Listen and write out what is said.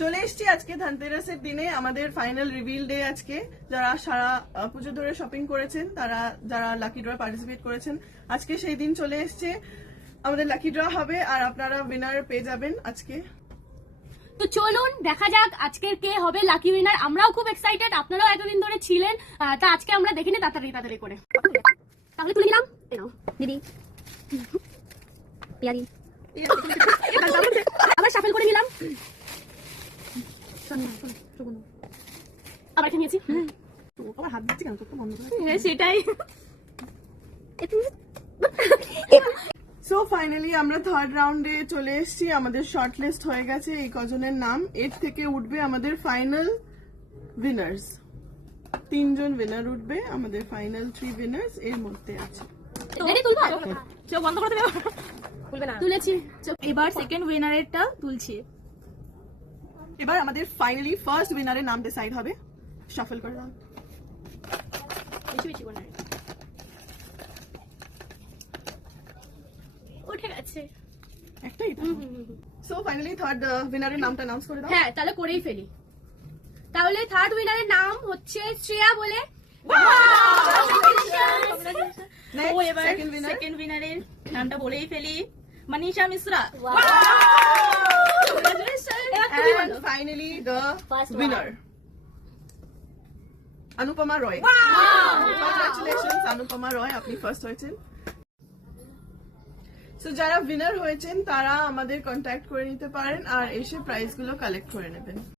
চলে এসছি আজকে ধনতেরাসের দিনে, আমাদের ফাইনাল রিভিল ডে আজকে। যারা সারা পুজো ধরে শপিং করেছেন, তারা যারা লাকি ড্র পার্টিসিপেট করেছেন, আজকে সেই দিন চলে এসছে। আমাদের লাকি ড্র হবে আর আপনারা উইনার পেয়ে যাবেন আজকে। তো চলুন দেখা যাক আজকের কে হবে লাকি উইনার। আমরাও খুব এক্সাইটেড, আপনারাও এতদিন ধরে ছিলেন, তা আজকে আমরা দেখি না তাড়াতাড়ি করে। তাহলে তুলে নিলাম দিদি পিয়ারি, আবার শাফেল করে নিলাম, আবার খেয়ে নিয়েছি। আবার হাত দিচ্ছি কেন, চোখটা বন্ধ করে? হ্যাঁ সেটাই। সো ফাইনালি আমরা থার্ড রাউন্ডে চলে এসেছি। আমাদের শর্ট লিস্ট হয়ে গেছে এই কজনের নাম। এর থেকে উঠবে আমাদের ফাইনাল উইনার্স। 3 জন উইনার উঠবে, আমাদের ফাইনাল 3 উইনার্স এর মধ্যে আছে। চোখ বন্ধ করে দেবে, খুলবে না। তুলেছি, এবার সেকেন্ড উইনারেরটা তুলছি। এবার আমাদের ফাইনালি ফার্স্ট উইনারের নাম ডিসাইড হবে। শাফল করে দাও। বেশি বেশি করে উঠে গেছে একটাই তো। সো ফাইনালি থার্ড উইনারের নামটা অ্যানাউন্স করে দাও। হ্যাঁ তাহলে করেই ফেলি। তাহলে থার্ড উইনারের নাম হচ্ছে শ্রেয়া বলে। ও এবার সেকেন্ড উইনারের নামটা বলেই ফেলি, Manisha Mishra. And finally the winner, Anupama Roy. Congratulations Anupama Roy, আপনি ফার্স্ট হয়েছেন। সো যারা উইনার হয়েছেন তারা আমাদের কন্ট্যাক্ট করে নিতে পারেন আর এসে প্রাইজগুলো কালেক্ট করে নেবেন।